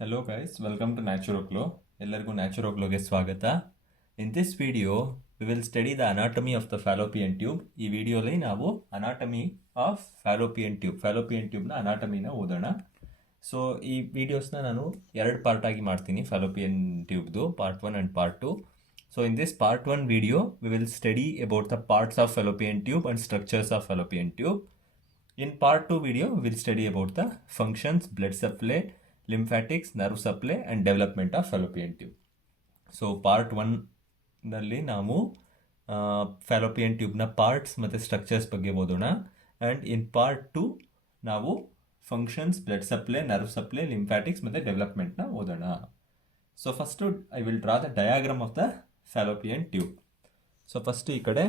Hello guys, welcome to Naturoglow. ಎಲ್ಲರಿಗೂ ನ್ಯಾಚುರೋಗ್ಲೋಗೆ ಸ್ವಾಗತ. In this video, we will study the anatomy of the fallopian tube. ಈ ವಿಡಿಯೋಲಿ ನಾವು anatomy of fallopian ಟ್ಯೂಬ್ನ ಅನಾಟಮಿನ ಓದೋಣ. So ಈ ವಿಡಿಯೋಸ್ನ ನಾನು ಎರಡು ಪಾರ್ಟ್ ಆಗಿ ಮಾಡ್ತೀನಿ fallopian ಟ್ಯೂಬ್ದು part 1 and part 2. So in this part 1 video, we will study about the parts of fallopian tube and structures of fallopian tube. In part 2 video, we will study about the functions, blood supply, lymphatics, nerve supply and development of fallopian tube. So part ಒನ್ನಲ್ಲಿ ನಾವು fallopian ಟ್ಯೂಬ್ನ parts ಮತ್ತು structures ಬಗ್ಗೆ ಓದೋಣ. And in part 2 ನಾವು functions, blood supply, nerve supply, lymphatics ಮತ್ತು ಡೆವಲಪ್ಮೆಂಟ್ನ ಓದೋಣ. So first I will draw the diagram of the fallopian tube. So first ಈ ಕಡೆ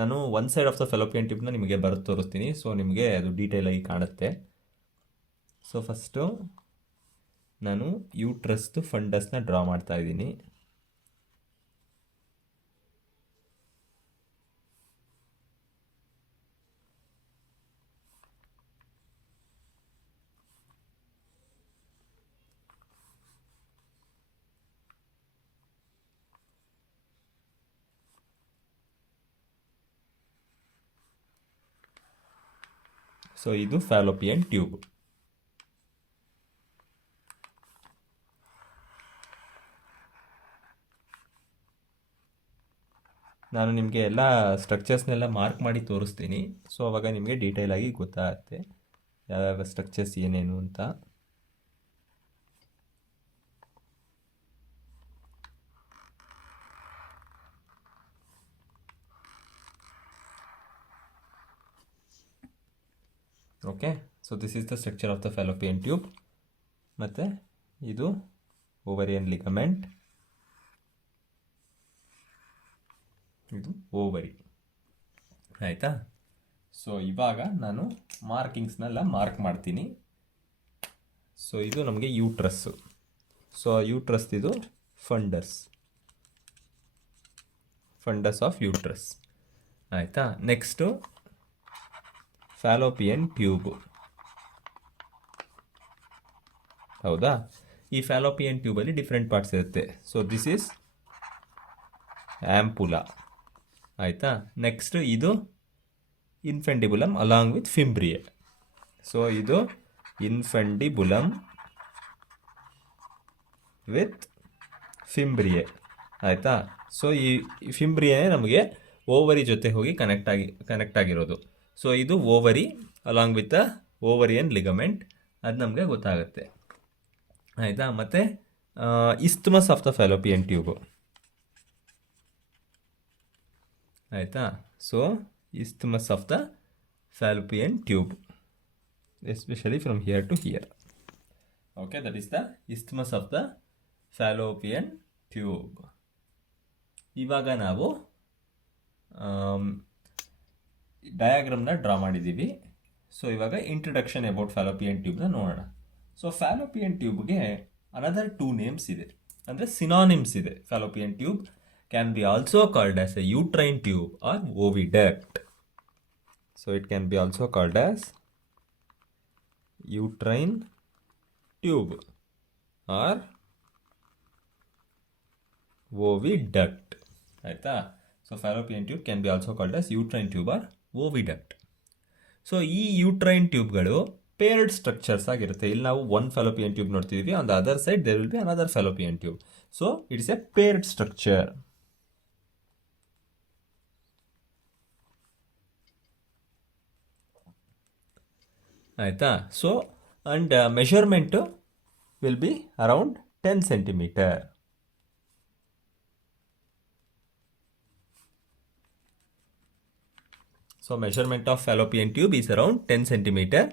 ನಾನು one side of the fallopian ಟ್ಯೂಬ್ನ ನಿಮಗೆ ಬರೆದು ತೋರಿಸ್ತೀನಿ. ಸೊ ನಿಮಗೆ ಅದು ಡೀಟೇಲಾಗಿ ಕಾಣುತ್ತೆ. ಸೊ ಫಸ್ಟು ನಾನು ಯೂಟ್ರಸ್ದು ಫಂಡಸ್ನ ಡ್ರಾ ಮಾಡ್ತಾ ಇದ್ದೀನಿ. ಸೊ ಇದು ಫ್ಯಾಲೋಪಿಯನ್ ಟ್ಯೂಬ್. ನಾನು ನಿಮಗೆ ಎಲ್ಲ ಸ್ಟ್ರಕ್ಚರ್ಸ್ನೆಲ್ಲ ಮಾರ್ಕ್ ಮಾಡಿ ತೋರಿಸ್ತೀನಿ. ಸೊ ಅವಾಗ ನಿಮಗೆ ಡೀಟೇಲಾಗಿ ಗೊತ್ತಾಗುತ್ತೆ ಯಾವ್ಯಾವ ಸ್ಟ್ರಕ್ಚರ್ಸ್ ಏನೇನು ಅಂತ. Okay, so this is the structure of the fallopian tube. ಮತ್ತು ಇದು ಓವರಿಯನ್ ಲಿಗಮೆಂಟ್, ಇದು ಓವರಿ. ಆಯಿತಾ? ಸೊ ಇವಾಗ ನಾನು ಮಾರ್ಕಿಂಗ್ಸ್ನೆಲ್ಲ ಮಾರ್ಕ್ ಮಾಡ್ತೀನಿ. ಸೊ ಇದು ನಮಗೆ ಯೂಟ್ರಸ್ಸು. ಸೊ ಯೂಟ್ರಸ್ದಿದು ಫಂಡಸ್ ಆಫ್ ಯೂಟ್ರಸ್. ಆಯಿತಾ? Next fallopian tube. ಹೌದಾ? ಈ ಫ್ಯಾಲೋಪಿಯನ್ ಟ್ಯೂಬಲ್ಲಿ ಡಿಫ್ರೆಂಟ್ ಪಾರ್ಟ್ಸ್ ಇರುತ್ತೆ. So this is ampulla. ಆಯಿತಾ? ನೆಕ್ಸ್ಟ್ ಇದು infundibulum along with fimbriae. So ಇದು ಇನ್ಫೆಂಡಿಬುಲಮ್ ವಿತ್ ಫಿಂಬ್ರಿಯೆ. ಆಯಿತಾ? ಸೊ ಈ ಫಿಂಬ್ರಿಯೆ ನಮಗೆ ಓವರಿ ಜೊತೆ ಹೋಗಿ ಕನೆಕ್ಟ್ ಆಗಿರೋದು. ಸೊ ಇದು ovary along with the ovarian ligament, ಅದು ನಮಗೆ ಗೊತ್ತಾಗುತ್ತೆ. ಆಯಿತಾ? ಮತ್ತು ಇಸ್ತ್ಮಸ್ ಆಫ್ ದ ಫ್ಯಾಲೋಪಿಯನ್ ಟ್ಯೂಬು. ಆಯಿತಾ? So isthmus of the fallopian tube, especially from here to here. Okay, that is the isthmus of the fallopian tube. ಇವಾಗ ನಾವು ಡಯಾಗ್ರಾಮ್ನ draw ಮಾಡಿದ್ದೀವಿ. So ಇವಾಗ ಇಂಟ್ರಡಕ್ಷನ್ ಅಬೌಟ್ ಫ್ಯಾಲೋಪಿಯನ್ ಟ್ಯೂಬ್ನ ನೋಡೋಣ. ಸೊ ಫ್ಯಾಲೋಪಿಯನ್ ಟ್ಯೂಬ್ಗೆ ಅನದರ್ 2 ನೇಮ್ಸ್ ಇದೆ, ಅಂದರೆ synonyms ಇದೆ. Fallopian tube can be also called as a uterine tube or oviduct. So it can be also called as uterine tube or oviduct. ಆಯಿತಾ? So fallopian tube can be also called as uterine tube or oviduct. So ಈ uterine ಟ್ಯೂಬ್ಗಳು paired structures ಆಗಿರುತ್ತೆ. ಇಲ್ಲಿ ನಾವು one fallopian tube ನೋಡ್ತಿದ್ದೀವಿ, on the other side there will be another fallopian tube. So it's a paired structure. ಆಯಿತಾ? So and measurement will be around 10 centimetre. So measurement of fallopian tube is around 10 centimetre.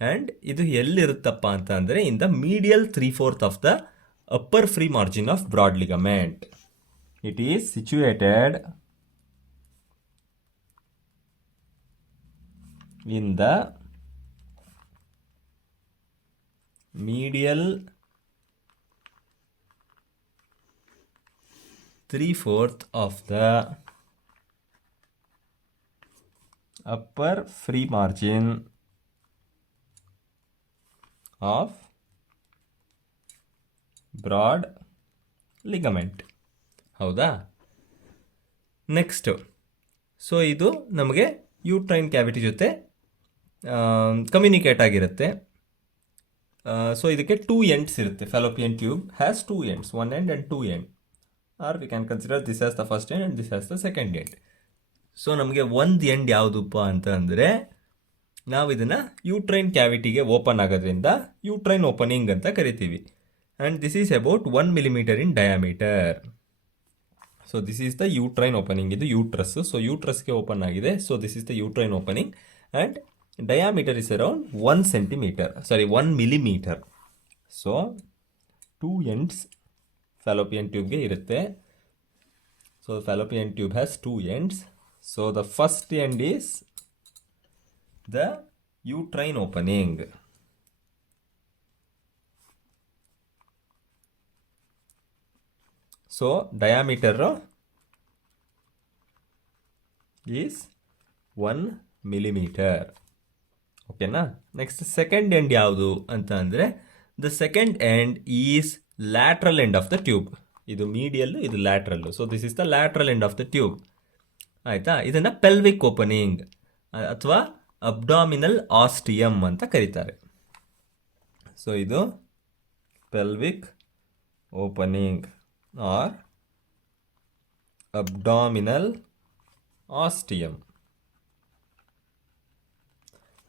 And ಇದು ಎಲ್ಲಿರುತ್ತಪ್ಪ ಅಂತ ಅಂದರೆ in the medial 3/4 of the upper free margin of broad ligament. It is situated in the medial 3/4 of the upper free margin of broad ligament. ಹೌದಾ? Next, so ಇದು ನಮಗೆ uterine cavity ಜೊತೆ communicate ಆಗಿರುತ್ತೆ. So ಇದಕ್ಕೆ 2 ends ಇರುತ್ತೆ. Fallopian tube has 2 ends, 1 end and 2 end, or we can consider this as the first end and this as the second end. So ನಮಗೆ ಒಂದು end ಯಾವುದಪ್ಪ ಅಂತ ಅಂದರೆ, ನಾವು ಇದನ್ನು ಯೂಟ್ರೈನ್ ಕ್ಯಾವಿಟಿಗೆ ಓಪನ್ ಆಗೋದ್ರಿಂದ ಯೂಟ್ರೈನ್ ಓಪನಿಂಗ್ ಅಂತ ಕರಿತೀವಿ. And this is about 1 millimeter in diameter. So this is the uterine opening. ಇದು ಯೂಟ್ರಸ್. ಸೊ ಯೂಟ್ರಸ್ಗೆ ಓಪನ್ ಆಗಿದೆ. So this is the uterine opening and diameter is around 1 millimeter. So 2 ends fallopian ಟ್ಯೂಬ್ಗೆ ಇರುತ್ತೆ. So fallopian tube has 2 ends. So the first end is the uterine opening. So diameter is 1 millimeter. ಓಕೆನಾ? Next second end ಯಾವುದು ಅಂತ ಅಂದರೆ, the second end is lateral end of the tube. ಇದು medial, ಇದು lateral. So this is the lateral end of the tube. ಆಯಿತಾ? ಇದನ್ನು pelvic opening ಅಥವಾ abdominal ostium ಅಂತ ಕರೀತಾರೆ. ಸೊ ಇದು pelvic opening or abdominal ostium.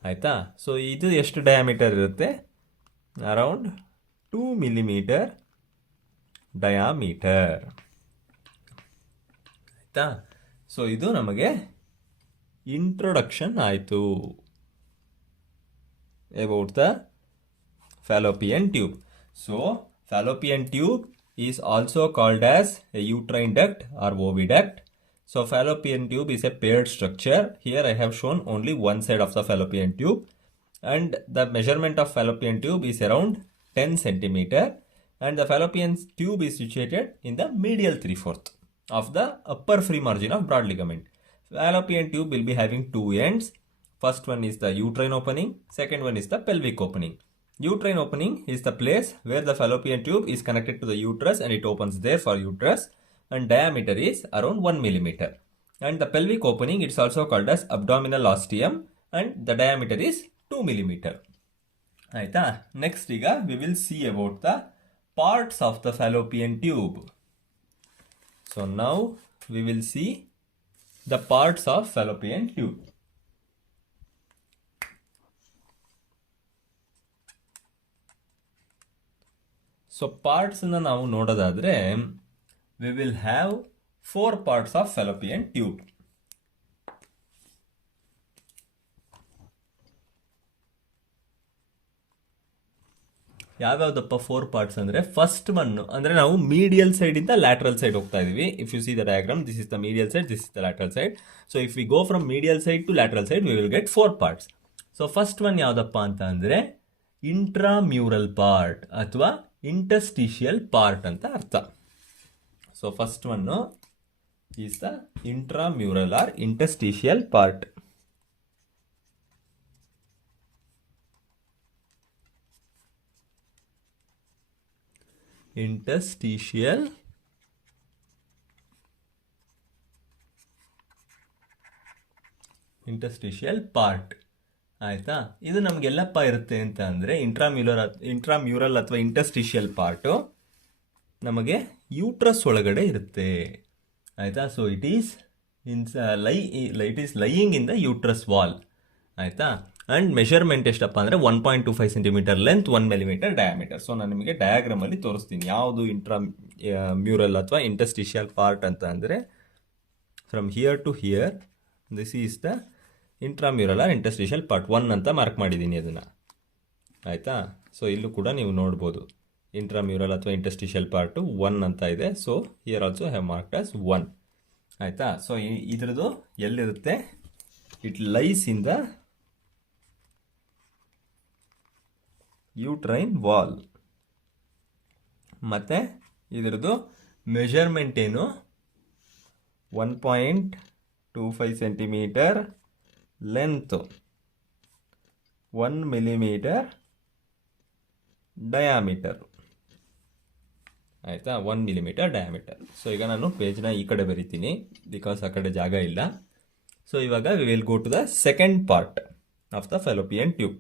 ಆಯಿತಾ? ಸೊ ಇದು ಎಷ್ಟು ಡಯಾಮೀಟರ್ ಇರುತ್ತೆ? Around 2 millimeter diameter. ಆಯಿತಾ? ಸೊ ಇದು ನಮಗೆ ಇಂಟ್ರೊಡಕ್ಷನ್ ಆಯಿತು about the fallopian tube. So fallopian tube is also called as a uterine duct or oviduct. So fallopian tube is a paired structure. Here I have shown only one side of the fallopian tube, and the measurement of fallopian tube is around 10 centimeter, and the fallopian tube is situated in the medial 3/4 of the upper free margin of broad ligament. Fallopian tube will be having 2 ends. First one is the uterine opening, second one is the pelvic opening. Uterine opening is the place where the fallopian tube is connected to the uterus and it opens there for uterus, and diameter is around 1 millimeter. And the pelvic opening, it's also called as abdominal ostium, and the diameter is 2 millimeter. Aita? Next ಈಗ we will see about the parts of the fallopian tube. So now we will see the parts of fallopian tube. So ಪಾರ್ಟ್ಸನ್ನು ನಾವು ನೋಡೋದಾದರೆ, we will have 4 parts of fallopian tube. ಯಾವ್ಯಾವುದಪ್ಪ 4 parts ಅಂದರೆ, first one ಅಂದರೆ ನಾವು medial ಸೈಡಿಂದ lateral side ಹೋಗ್ತಾ ಇದೀವಿ. If you see the diagram, this is the medial side, this is the lateral side. So if we go from medial side to lateral side, we will get 4 parts. So first one ಯಾವುದಪ್ಪ ಅಂತ ಅಂದರೆ intramural part ಅಥವಾ interstitial part ಅಂತ ಅರ್ಥ. So first one is the intramural or interstitial part. Interstitial part. ಆಯಿತಾ? ಇದು ನಮಗೆಲ್ಲಪ್ಪ ಇರುತ್ತೆ ಅಂತ ಅಂದರೆ, ಇಂಟ್ರಾಮ್ಯೂರಲ್ ಅಥವಾ ಇಂಟರ್ಸ್ಟಿಷಿಯಲ್ ಪಾರ್ಟು ನಮಗೆ ಯೂಟ್ರಸ್ ಒಳಗಡೆ ಇರುತ್ತೆ. ಆಯಿತಾ? So it is lying in the uterus wall. ಆಯಿತಾ? ಆ್ಯಂಡ್ ಮೆಷರ್ಮೆಂಟ್ ಎಷ್ಟಪ್ಪ ಅಂದರೆ 1.25 centimeter length, 1 millimeter diameter. So ನಾನು ನಿಮಗೆ ಡಯಾಗ್ರಾಮಲ್ಲಿ ತೋರಿಸ್ತೀನಿ ಯಾವುದು ಇಂಟ್ರಾಮ್ಯೂರಲ್ ಅಥವಾ ಇಂಟರ್ಸ್ಟಿಷಿಯಲ್ ಪಾರ್ಟ್ ಅಂತ ಅಂದರೆ, from here to here this is the intramural or interstitial part 1 ಅಂತ ಮಾರ್ಕ್ ಮಾಡಿದ್ದೀನಿ ಅದನ್ನು. ಆಯಿತಾ? ಸೊ ಇಲ್ಲೂ ಕೂಡ ನೀವು ನೋಡ್ಬೋದು ಇಂಟ್ರಾಮ್ಯೂರಲ್ ಅಥವಾ ಇಂಟರ್ಸ್ಟಿಷಿಯಲ್ ಪಾರ್ಟು 1 ಅಂತ ಇದೆ. So here also have marked as 1. ಆಯಿತಾ? ಸೊ ಇದ್ರದ್ದು ಎಲ್ಲಿರುತ್ತೆ? It lies in the uterine wall. ಮತ್ತು ಇದ್ರದ್ದು ಮೆಷರ್ಮೆಂಟ್ ಏನು? 1.25 centimeter ಲೆಂತ್, 1 millimeter ಡಯಾಮೀಟರ್. ಆಯಿತಾ, 1 ಮಿಲಿಮೀಟರ್ ಡಯಾಮೀಟರ್. ಸೊ ಈಗ ನಾನು ಪೇಜ್ನ ಈ ಕಡೆ ಬರಿತೀನಿ ಬಿಕಾಸ್ ಆ ಕಡೆ ಜಾಗ ಇಲ್ಲ. ಸೊ ಇವಾಗ we will go to the second part of the fallopian tube.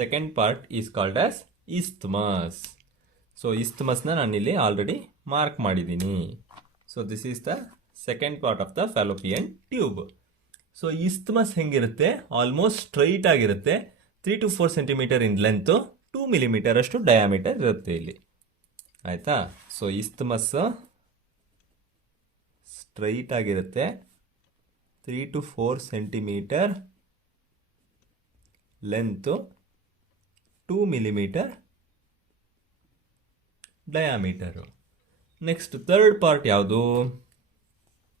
Second part is called as isthmus. So isthmusನ ನಾನಿಲ್ಲಿ ಆಲ್ರೆಡಿ ಮಾರ್ಕ್ ಮಾಡಿದ್ದೀನಿ. So this is the second part of the fallopian tube. So isthmus ಹೆಂಗಿರುತ್ತೆ, almost straight ಆಗಿರುತ್ತೆ. 3 to 4 centimetre in length, 2 millimetre ಅಷ್ಟು diameter ಇರುತ್ತೆ ಇಲ್ಲಿ. ಆಯಿತಾ, so isthmus straight ಆಗಿರುತ್ತೆ, 3 to 4 centimetre length, 2 millimetre diameter. Next third part ಯಾವುದು?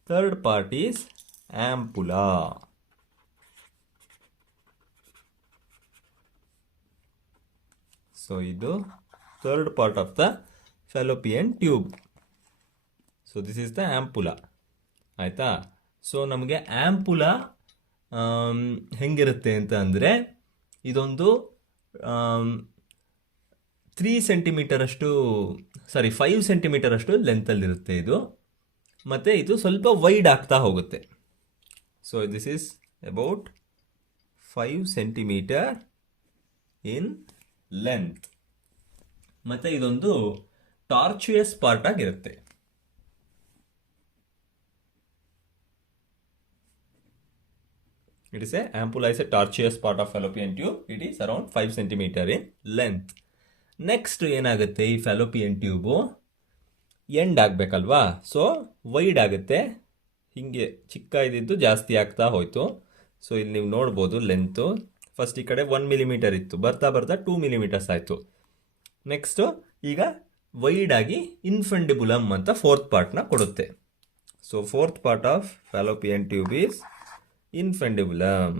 Third part is ampulla. So ಇದು third part of the fallopian tube. So this is the ampulla. ಆಯಿತಾ, so ನಮಗೆ ಆಂಪುಲಾ ಹೆಂಗಿರುತ್ತೆ ಅಂತ ಅಂದರೆ, ಇದೊಂದು 3 ಸೆಂಟಿಮೀಟರ್ ಅಷ್ಟು, ಸಾರಿ 5 ಸೆಂಟಿಮೀಟರ್ ಅಷ್ಟು ಲೆಂತಲ್ಲಿರುತ್ತೆ ಇದು, ಮತ್ತು ಇದು ಸ್ವಲ್ಪ ವೈಡ್ ಆಗ್ತಾ ಹೋಗುತ್ತೆ. So this is about 5 centimetre in length, ಮತ್ತು ಇದೊಂದು ಟಾರ್ಚುಯಸ್ ಪಾರ್ಟ್ ಆಗಿರುತ್ತೆ. It is a ampulla is a tortuous part of fallopian tube. It is around 5 centimeter in length. Next ಏನಾಗುತ್ತೆ, ಈ ಫೆಲೋಪಿಯನ್ ಟ್ಯೂಬು ಎಂಡ್ ಆಗಬೇಕಲ್ವಾ, ಸೊ ವೈಡ್ ಆಗುತ್ತೆ. ಹೀಗೆ ಚಿಕ್ಕ ಇದ್ದಿದ್ದು ಜಾಸ್ತಿ ಆಗ್ತಾ ಹೋಯಿತು. ಸೊ ಇಲ್ಲಿ ನೀವು ನೋಡ್ಬೋದು ಲೆಂತು ಫಸ್ಟ್ ಈ ಕಡೆ 1 ಮಿಲಿಮೀಟರ್ ಇತ್ತು, ಬರ್ತಾ ಬರ್ತಾ 2 ಮಿಲಿಮೀಟರ್ಸ್ ಆಯಿತು. ನೆಕ್ಸ್ಟು ಈಗ ವೈಡ್ ಆಗಿ ಇನ್ಫಂಡಿಬುಲಮ್ ಅಂತ ಫೋರ್ತ್ ಪಾರ್ಟ್ನ ಕೊಡುತ್ತೆ. So fourth part of fallopian tube is infundibulum.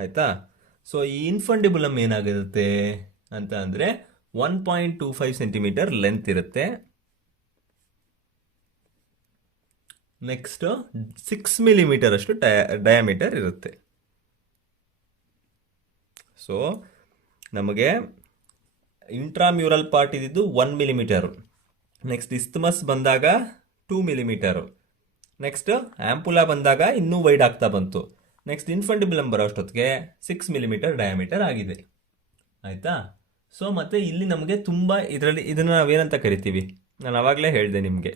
ಆಯಿತಾ, ಸೊ ಈ ಇನ್ಫಂಡಿಬುಲಮ್ ಏನಾಗಿರುತ್ತೆ ಅಂತ ಅಂದರೆ 1.25 ಸೆಂಟಿಮೀಟರ್ ಲೆಂತ್ ಇರುತ್ತೆ. ನೆಕ್ಸ್ಟ್ 6 ಮಿಲಿಮೀಟರ್ ಅಷ್ಟು ಡಯಾಮೀಟರ್ ಇರುತ್ತೆ. ಸೊ ನಮಗೆ ಇಂಟ್ರಾಮ್ಯೂರಲ್ ಪಾರ್ಟ್ ಇದ್ದಿದ್ದು 1 ಮಿಲಿಮೀಟರು. ನೆಕ್ಸ್ಟ್ isthmus ಬಂದಾಗ 2 ಮಿಲಿಮೀಟರು. ನೆಕ್ಸ್ಟ್ ಆಂಪುಲಾ ಬಂದಾಗ ಇನ್ನೂ ವೈಡ್ ಆಗ್ತಾ ಬಂತು. ನೆಕ್ಸ್ಟ್ ಇನ್ಫಂಡಿಬುಲಮ್ ಬರೋ ಅಷ್ಟೊತ್ತಿಗೆ 6 ಮಿಲಿಮೀಟರ್ ಡಯಾಮೀಟರ್ ಆಗಿದೆ. ಆಯಿತಾ, ಸೊ ಮತ್ತು ಇಲ್ಲಿ ನಮಗೆ ತುಂಬ ಇದನ್ನು ನಾವೇನಂತ ಕರಿತೀವಿ, ನಾನು ಆವಾಗಲೇ ಹೇಳಿದೆ ನಿಮಗೆ,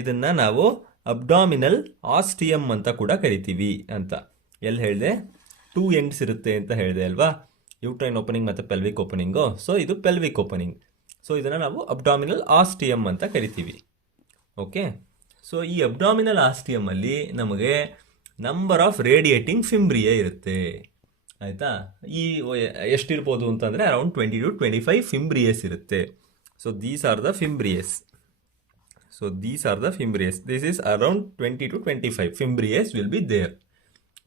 ಇದನ್ನು ನಾವು ಅಬ್ಡಾಮಿನಲ್ ಆಸ್ಟಿಯಮ್ ಅಂತ ಕೂಡ ಕರಿತೀವಿ ಅಂತ. ಎಲ್ಲಿ ಹೇಳಿದೆ, 2 ಎಂಡ್ಸ್ ಇರುತ್ತೆ ಅಂತ ಹೇಳಿದೆ ಅಲ್ವಾ, ಯೂಟ್ರೈನ್ ಓಪನಿಂಗ್ ಮತ್ತು ಪೆಲ್ವಿಕ್ ಓಪನಿಂಗು. ಸೊ ಇದು ಪೆಲ್ವಿಕ್ ಓಪನಿಂಗ್. ಸೊ ಇದನ್ನು ನಾವು ಅಬ್ಡಾಮಿನಲ್ ಆಸ್ಟಿಯಮ್ ಅಂತ ಕರಿತೀವಿ. ಓಕೆ, ಸೊ ಈ ಅಬ್ಡಾಮಿನಲ್ ಆಸ್ಟಿಯಮಲ್ಲಿ ನಮಗೆ ನಂಬರ್ ಆಫ್ ರೇಡಿಯೇಟಿಂಗ್ ಫಿಂಬ್ರಿಯೆ ಇರುತ್ತೆ. ಆಯಿತಾ, ಈ ಎಷ್ಟಿರ್ಬೋದು ಅಂತಂದರೆ ಅರೌಂಡ್ 20 to 25 ಫಿಂಬ್ರಿಯಸ್ ಇರುತ್ತೆ. So these are the fimbrias. So these are the fimbrias. This is around 20 to 25 fimbrias will be there.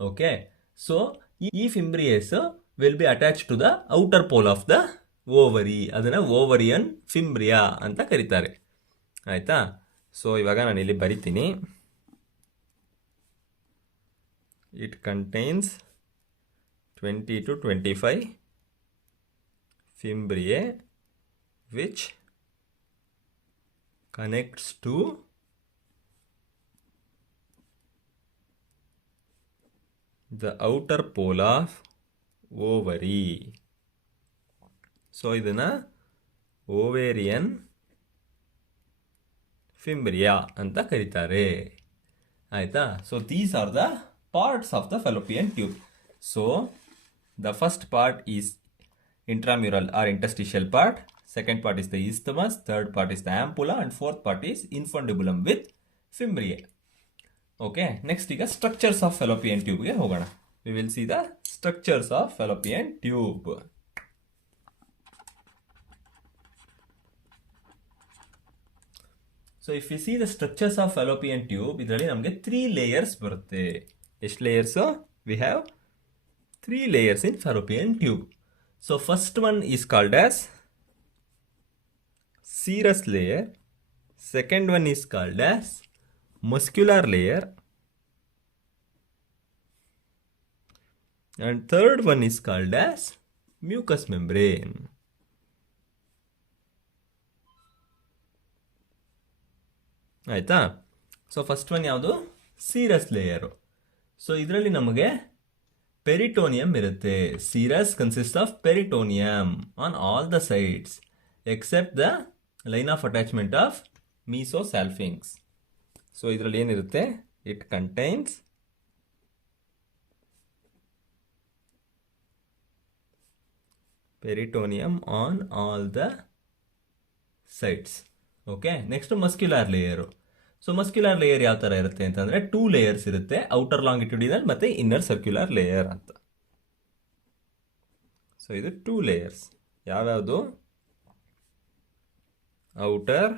Okay, so ಈ fimbrias will be attach to the outer pole of the ovary. ಅದನ್ನು ovarian fimbria ಅಂತ ಕರೀತಾರೆ. ಆಯಿತಾ, so ಇವಾಗ ನಾನು ಇಲ್ಲಿ ಬರಿತೀನಿ. It contains 20 to 25 fimbriae which connects to the outer pole of ovary. So ಇದನ್ನು ಓವೇರಿಯನ್ ಫಿಂಬ್ರಿಯಾ ಅಂತ ಕರೀತಾರೆ. ಆಯಿತಾ, so these are the parts of the fallopian tube. So the first part is intramural or interstitial part. Second part is the isthmus. Third part is the ampulla. And fourth part is infundibulum with fimbriae. Okay, next ಈಗ structures of fallopian tube ಗೆ ಹೋಗೋಣ. We will see the structures of fallopian tube. So if we see the structures of fallopian tube, ಇದರಲ್ಲಿ ನಮಗೆ 3 layers ಬರುತ್ತೆ. ಎಷ್ಟು layers? We have 3 layers in fallopian tube. So first one is called as serous layer. Second one is called as muscular layer. and third one is called as mucous membrane. ಆಯಿತಾ? So first one ಯಾವುದು? Serous layer. So ಇದರಲ್ಲಿ ನಮಗೆ peritoneum ಇರುತ್ತೆ. Serous consist of peritoneum on all the sides except the line of attachment of mesosalpinx. So ಇದರಲ್ಲಿ ಏನಿರುತ್ತೆ? It contains peritoneum on all the sides. Okay, next muscular layer. So muscular layer ಯಾವ ಥರ ಇರುತ್ತೆ ಅಂತಂದರೆ 2 layers ಇರುತ್ತೆ, outer longitudinal ಮತ್ತು inner circular layer ಅಂತ. So ಇದು 2 ಲೇಯರ್ಸ್ ಯಾವ್ಯಾವುದು? ಔಟರ್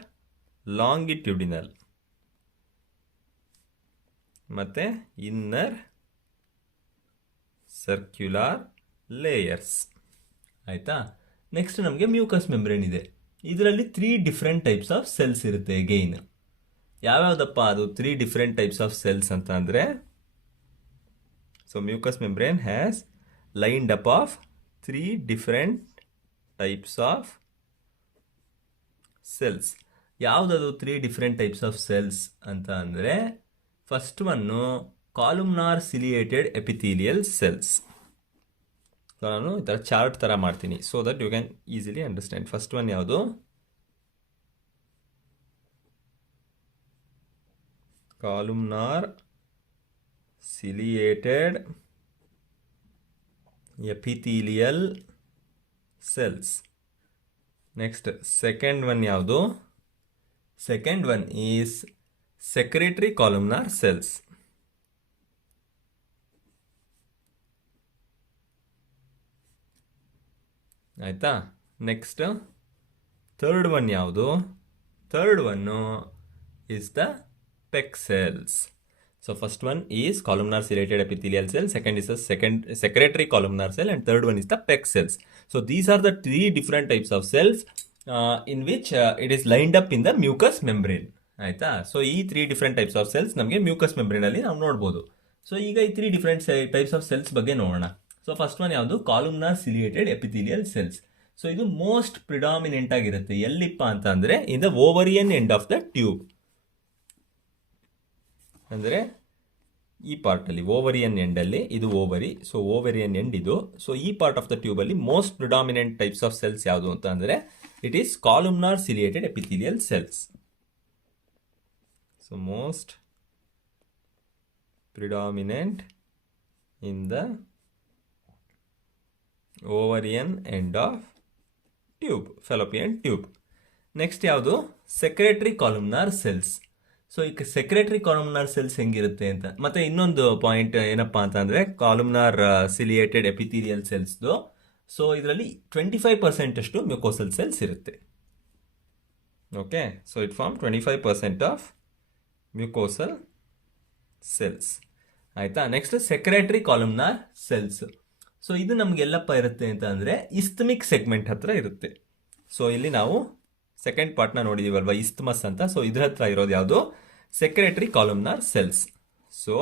ಲಾಂಗಿಟ್ಯೂಡಿನಲ್ ಮತ್ತು ಇನ್ನರ್ ಸರ್ಕ್ಯುಲರ್ ಲೇಯರ್ಸ್. ಆಯಿತಾ? ನೆಕ್ಸ್ಟ್ ನಮಗೆ ಮ್ಯೂಕಸ್ ಮೆಂಬ್ರೇನ್ ಇದೆ. ಇದರಲ್ಲಿ 3 ಡಿಫ್ರೆಂಟ್ ಟೈಪ್ಸ್ ಆಫ್ ಸೆಲ್ಸ್ ಇರುತ್ತೆ. ಅಗೈನ್ ಯಾವ್ಯಾವುದಪ್ಪ ಅದು 3 ಡಿಫ್ರೆಂಟ್ ಟೈಪ್ಸ್ ಆಫ್ ಸೆಲ್ಸ್ ಅಂತ ಅಂದರೆ, so mucous membrane has lined up of 3 different types of cells. ಯಾವುದದು 3 ಡಿಫ್ರೆಂಟ್ ಟೈಪ್ಸ್ ಆಫ್ ಸೆಲ್ಸ್ ಅಂತ ಅಂದರೆ, first one columnar ciliated epithelial cells. So ನಾನು ಈ ಥರ ಚಾರ್ಟ್ ಥರ ಮಾಡ್ತೀನಿ so that you can easily understand. First one ಯಾವುದು? Columnar ciliated epithelial cells. Next second one ಯಾವುದು? Second one is secretory columnar cells. ಆಯಿತಾ? ನೆಕ್ಸ್ಟ್ ಥರ್ಡ್ ಒನ್ ಯಾವುದು? Third one is the peg cells. So first one is columnar ciliated epithelial cell, second is the secretory columnar cell, and third one is the PEC cells. So these are the 3 different types of cells in which it is lined up in the mucous membrane. ಆಯಿತಾ? So ಈ 3 different types of cells ನಮಗೆ mucus ಮೆಂಬ್ರೇನಲ್ಲಿ ನಾವು ನೋಡ್ಬೋದು. So ಈಗ ಈ 3 different types of cells ಬಗ್ಗೆ ನೋಡೋಣ. So first one ಯಾವುದು? Columnar ciliated epithelial cells. So ಇದು ಮೋಸ್ಟ್ ಪ್ರಿಡಾಮಿನೆಂಟ್ ಆಗಿರುತ್ತೆ. ಎಲ್ಲಿಪ್ಪ ಅಂತ ಅಂದರೆ in the ovarian end of the tube. ಅಂದರೆ ಈ ಪಾರ್ಟಲ್ಲಿ ಓವರಿಯನ್ ಎಂಡಲ್ಲಿ, ಇದು ಓವರಿ, ಸೊ ಓವರಿಯನ್ ಎಂಡ್ ಇದು. ಸೊ ಈ ಪಾರ್ಟ್ ಆಫ್ ದ ಟ್ಯೂಬಲ್ಲಿ most predominant types of cells ಯಾವುದು ಅಂತ ಅಂದರೆ it is columnar ciliated epithelial cells. So most predominant in the ovarian end of tube, fallopian tube. Next ಯಾವುದು? Secretory columnar cells. So ಈಗ secretory columnar cells ಹೆಂಗಿರುತ್ತೆ ಅಂತ, ಮತ್ತೆ ಇನ್ನೊಂದು ಪಾಯಿಂಟ್ ಏನಪ್ಪಾ ಅಂತ ಅಂದರೆ ಕಾಲುಮ್ನಾರ್ ಸಿಲಿಯೇಟೆಡ್ ಎಪಿಥೀಲಿಯಲ್ ಸೆಲ್ಸ್ದು. ಸೊ ಇದರಲ್ಲಿ 25% ಅಷ್ಟು ಮ್ಯೂಕೋಸಲ್ ಸೆಲ್ಸ್ ಇರುತ್ತೆ. Okay, so it form 25% of mucosal cells. ಆಯಿತಾ? Next secretory columnar cells. So ಇದು ನಮಗೆಲ್ಲಪ್ಪ ಇರುತ್ತೆ ಅಂತ ಅಂದರೆ ಇಸ್ಥಮಿಕ್ ಸೆಗ್ಮೆಂಟ್ ಹತ್ರ ಇರುತ್ತೆ. ಸೊ ಇಲ್ಲಿ ನಾವು ಸೆಕೆಂಡ್ ಪಾರ್ಟ್ನ ನೋಡಿದೀವಲ್ವ, ಇಸ್ಥಮಸ್ ಅಂತ. ಸೊ ಇದ್ರ ಹತ್ರ ಇರೋದು ಯಾವುದು? Secretory columnar cells. So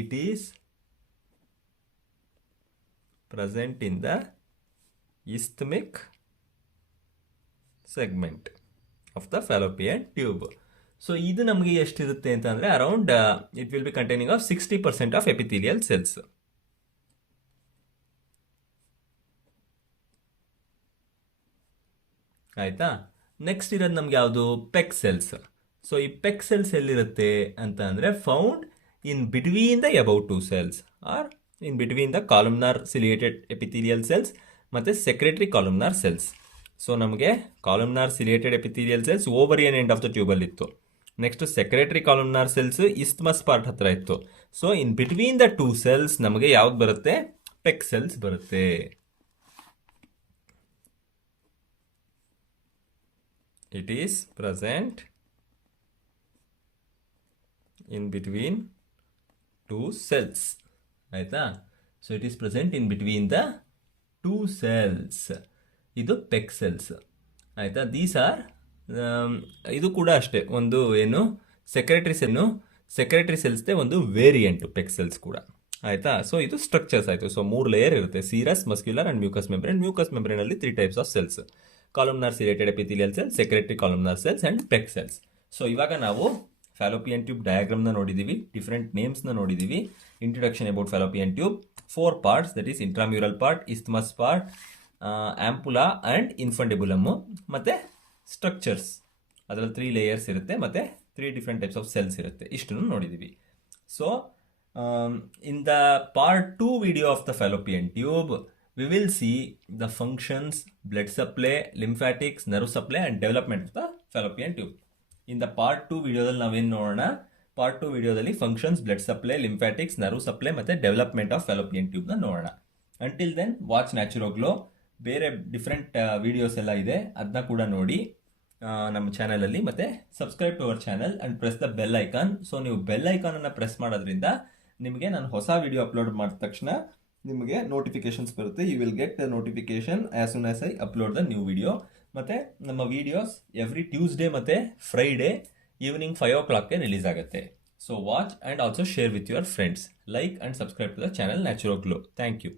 it is present in the isthmic segment of the fallopian tube. So ಇದು ನಮಗೆ ಎಷ್ಟಿರುತ್ತೆ ಅಂತ ಅಂದರೆ around it will be containing of 60% of epithelial cells. ಆಯಿತಾ? ನೆಕ್ಸ್ಟ್ ಇರೋದು ನಮ್ಗೆ ಯಾವುದು? Peg cells. ಸೊ ಈ ಪೆಕ್ ಸೆಲ್ಸ್ ಎಲ್ಲಿರುತ್ತೆ ಅಂತ ಅಂದರೆ found in between the above 2 cells or in between the columnar ciliated epithelial cells ಮತ್ತು ಸೆಕ್ರೆಟರಿ ಕಾಲುಮ್ನಾರ್ ಸೆಲ್ಸ್. ಸೊ ನಮಗೆ ಕಾಲುಮ್ನಾರ್ ciliated epithelial cells ovarian end of the ಟ್ಯೂಬಲ್ಲಿ ಇತ್ತು. Next secretory columnar cells isthmus part ಹತ್ರ ಇತ್ತು. So in between the 2 cells ನಮಗೆ ಯಾವ್ದು ಬರುತ್ತೆ? Peg cells ಬರುತ್ತೆ. It is present in between 2 cells. ಆಯಿತಾ? So it is present in between the 2 cells. ಇದು ಪೆಕ್ ಸೆಲ್ಸ್. ಆಯಿತಾ? ದೀಸ್ ಆರ್ ಇದು ಕೂಡ ಅಷ್ಟೇ ಒಂದು ಏನು ಸೆಕ್ರೆಟರಿ ಸೆಲ್ಸ್ದೇ ಒಂದು ವೇರಿಯಂಟು ಪೆಕ್ ಸೆಲ್ಸ್ ಕೂಡ. ಆಯಿತಾ. ಸೊ ಇದು ಸ್ಟ್ರಕ್ಚರ್ಸ್ ಆಯಿತು. ಸೊ 3 ಲೇಯರ್ ಇರುತ್ತೆ, serous, muscular and mucous membrane. Mucous ಮೆಂಬ್ರೇನಲ್ಲಿ 3 types of cells: columnar ciliated epithelial cells, secretory columnar cells and peg cells. So ಇವಾಗ ನಾವು ಫ್ಯಾಲೋಪಿಯನ್ ಟ್ಯೂಬ್ ಡಯಾಗ್ರಾಮ್ನ ನೋಡಿದ್ದೀವಿ, ಡಿಫ್ರೆಂಟ್ ನೇಮ್ಸ್ನ ನೋಡಿದ್ದೀವಿ, introduction about fallopian tube, 4 parts, that is intramural part, isthmus part, ampulla and infundibulum, ಮತ್ತು structures ಅದರಲ್ಲಿ 3 layers ಇರುತ್ತೆ, ಮತ್ತು 3 ಡಿಫ್ರೆಂಟ್ ಟೈಪ್ಸ್ ಆಫ್ ಸೆಲ್ಸ್ ಇರುತ್ತೆ. ಇಷ್ಟನ್ನು ನೋಡಿದ್ದೀವಿ. So in the part 2 video of the fallopian tube, we will see the functions, blood supply, lymphatics, nerve supply and development of the fallopian tube. In the part 2 ವಿಡಿಯೋದಲ್ಲಿ ನಾವೇನು ನೋಡೋಣ, part 2 ವಿಡಿಯೋದಲ್ಲಿ functions, blood supply, lymphatics, nerve supply ಮತ್ತು development of fallopian ಟ್ಯೂಬ್ನ ನೋಡೋಣ. Until then watch Naturoglow. ಬೇರೆ different videos ಎಲ್ಲ ಇದೆ, ಅದನ್ನ ಕೂಡ ನೋಡಿ ನಮ್ಮ ಚಾನಲಲ್ಲಿ. ಮತ್ತು subscribe to our channel and press the bell icon. So ನೀವು ಬೆಲ್ ಐಕಾನನ್ನು ಪ್ರೆಸ್ ಮಾಡೋದ್ರಿಂದ ನಿಮಗೆ ನಾನು ಹೊಸ ವಿಡಿಯೋ ಅಪ್ಲೋಡ್ ಮಾಡಿದ ತಕ್ಷಣ ನಿಮಗೆ ನೋಟಿಫಿಕೇಶನ್ಸ್ ಬರುತ್ತೆ. You will get the notification as soon as I upload the new video. ಮತ್ತು ನಮ್ಮ ವಿಡಿಯೋಸ್ ಎವ್ರಿ ಟ್ಯೂಸ್ಡೇ ಮತ್ತು ಫ್ರೈಡೇ ಈವ್ನಿಂಗ್ 5 o'clockಗೆ ರಿಲೀಸ್ ಆಗುತ್ತೆ. So watch and also share with your friends. Like and subscribe to the channel Naturoglow. Thank you.